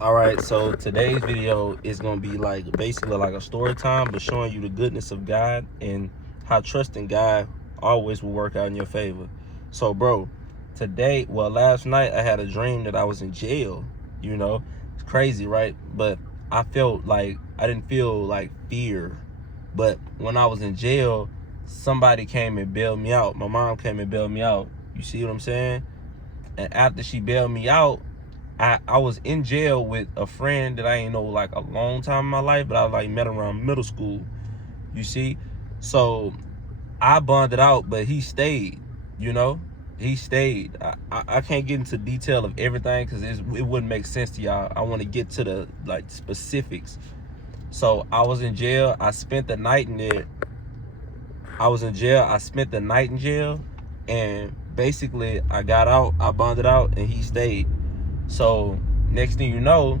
All right, so today's video is gonna be like basically like a story time, but showing you the goodness of God and how trusting God always will work out in your favor. So, bro, last night I had a dream that I was in jail. It's crazy, right? But I felt like I didn't feel like fear. But when I was in jail, somebody came and bailed me out. My mom came and bailed me out. You see what I'm saying? And after she bailed me out, I was in jail with a friend that I ain't know like a long time in my life, but I like met around middle school. You see? So I bonded out, but he stayed, He stayed. I can't get into detail of everything because it wouldn't make sense to y'all. I want to get to the like specifics. So I was in jail. I spent the night in there. I was in jail. I spent the night in jail. And basically I got out, I bonded out, and he stayed. So next thing you know,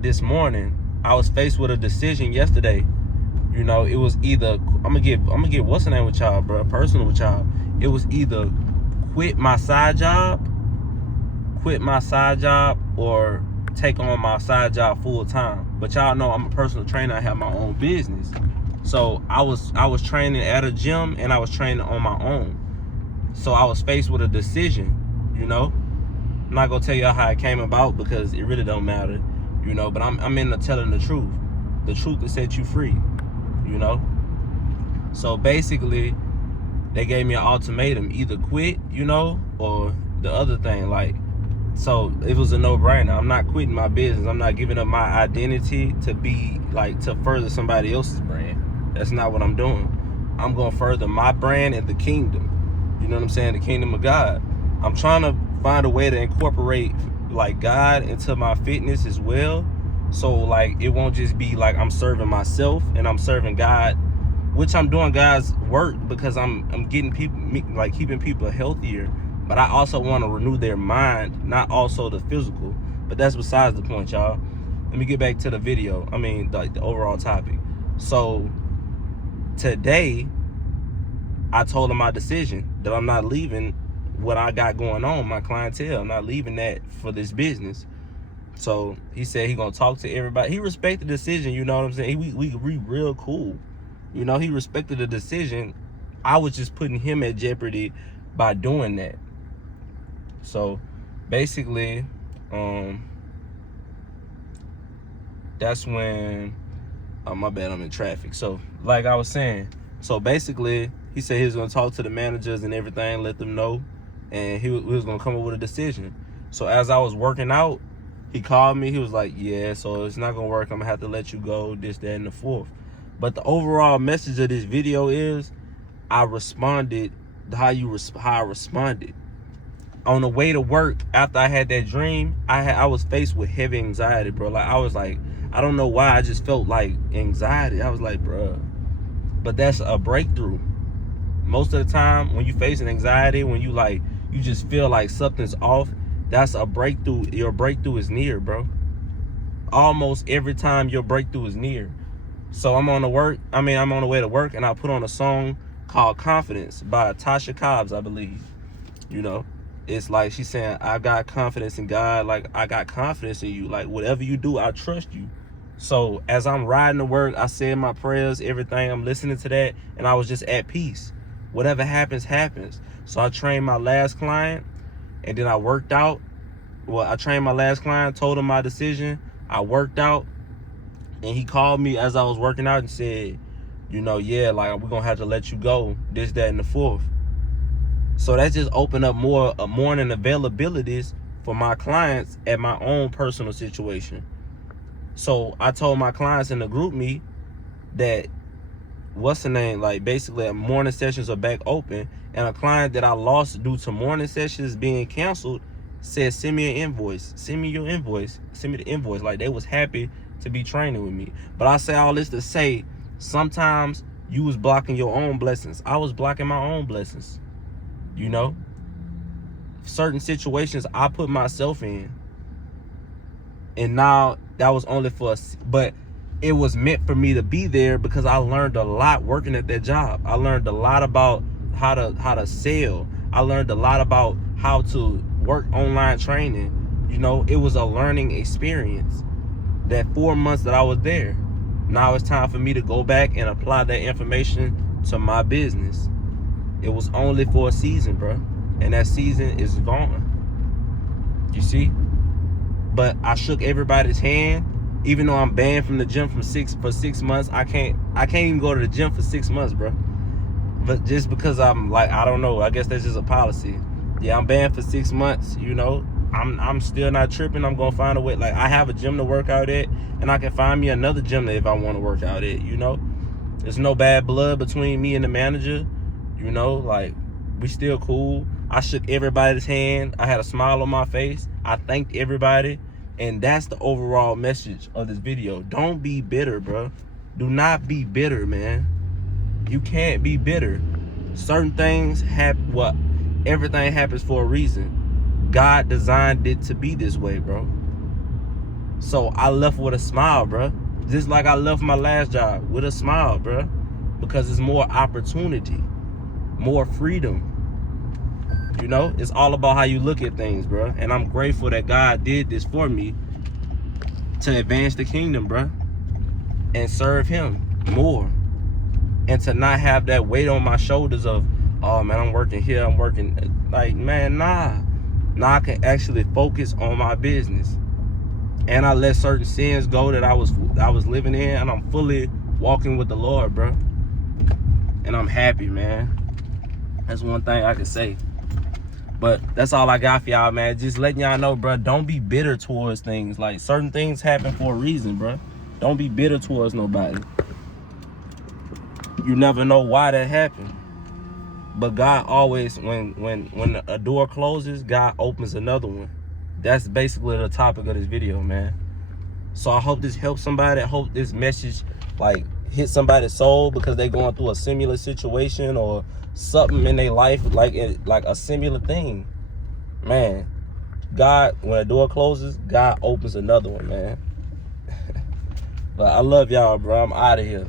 this morning I was faced with a decision yesterday. It was either I'm gonna get what's the name with y'all, bro, personal with y'all. It was either quit my side job, or take on my side job full time. But y'all know I'm a personal trainer. I have my own business. So I was training at a gym and I was training on my own. So I was faced with a decision, I'm not gonna tell y'all how it came about because it really don't matter, but I'm into telling the truth. The truth will set you free, So basically, they gave me an ultimatum: either quit, or the other thing. So it was a no-brainer. I'm not quitting my business. I'm not giving up my identity to be to further somebody else's brand. That's not what I'm doing. I'm gonna further my brand and the kingdom. You know what I'm saying? The kingdom of God. I'm trying to find a way to incorporate God into my fitness as well. So it won't just be I'm serving myself and I'm serving God, which I'm doing God's work because I'm getting people keeping people healthier. But I also want to renew their mind, not also the physical. But that's besides the point, y'all. Let me get back to the video. I mean, the overall topic. So today, I told him my decision that I'm not leaving what I got going on, my clientele. I'm not leaving that for this business. So he said he gonna talk to everybody. He respected the decision, you know what I'm saying? We real cool. He respected the decision. I was just putting him at jeopardy by doing that. So basically, that's when, oh my bad, I'm in traffic. So like I was saying, so basically he said he was gonna talk to the managers and everything, let them know, and he was gonna come up with a decision. So as I was working out, he called me. He was like, yeah, so it's not gonna work. I'm gonna have to let you go, this, that, and the fourth. But the overall message of this video is I responded how I responded. On the way to work after I had that dream, I was faced with heavy anxiety, bro. I was like, I don't know why, I just felt like anxiety. I was like, bro, but that's a breakthrough. Most of the time when you face an anxiety, when you just feel like something's off, that's a breakthrough. Your breakthrough is near, bro. Almost every time your breakthrough is near. So I'm on the way to work, and I put on a song called Confidence by Tasha Cobbs, I believe. It's like she's saying, I got confidence in God. I got confidence in you. Whatever you do, I trust you. So as I'm riding to work, I said my prayers, everything. I'm listening to that, and I was just at peace. Whatever happens, happens. So I trained my last client, and then I worked out. Well, I trained my last client, told him my decision. I worked out, and he called me as I was working out and said, yeah, we're going to have to let you go, this, that, and the fourth. So that just opened up more morning availabilities for my clients at my own personal situation. So I told my clients in the group meet that, basically morning sessions are back open. And a client that I lost due to morning sessions being canceled said, send me an invoice. Send me your invoice. Send me the invoice. They was happy to be training with me. But I say all this to say, sometimes you was blocking your own blessings. I was blocking my own blessings. Certain situations I put myself in. And now that was only for us, but it was meant for me to be there because I learned a lot working at that job. I learned a lot about how to sell. I learned a lot about how to work online training. You know, it was a learning experience. That 4 months that I was there, now it's time for me to go back and apply that information to my business. It was only for a season, bro, and that season is gone. You see? But I shook everybody's hand. Even though I'm banned from the gym for 6 months, I can't even go to the gym for 6 months, bro. But just because I'm like, I don't know, I guess that's just a policy. Yeah, I'm banned for 6 months, you know. I'm still not tripping. I'm gonna find a way. Like, I have a gym to work out at, and I can find me another gym if I want to work out at, you know. There's no bad blood between me and the manager, you know. Like, we still cool. I shook everybody's hand. I had a smile on my face. I thanked everybody. And that's the overall message of this video. Don't be bitter, bro. Do not be bitter, man. You can't be bitter. Certain things happen. What? Everything happens for a reason. God designed it to be this way, bro. So I left with a smile, bro. Just like I left my last job with a smile, bro. Because it's more opportunity, more freedom. You know, it's all about how you look at things, bro. And I'm grateful that God did this for me to advance the kingdom, bro, and serve him more, and to not have that weight on my shoulders of, oh man, I'm working here, I'm working. Like, man, nah. Now I can actually focus on my business. And I let certain sins go that I was living in, and I'm fully walking with the Lord, bro. And I'm happy, man. That's one thing I can say. But that's all I got for y'all, man. Just letting y'all know, bro, don't be bitter towards things. Like, certain things happen for a reason, bro. Don't be bitter towards nobody. You never know why that happened. But God always, when a door closes, God opens another one. That's basically the topic of this video, man. So I hope this helps somebody. I hope this message, like, hit somebody's soul because they going through a similar situation or something in their life, like a similar thing. Man, God, when a door closes, God opens another one, man. But I love y'all, bro. I'm out of here.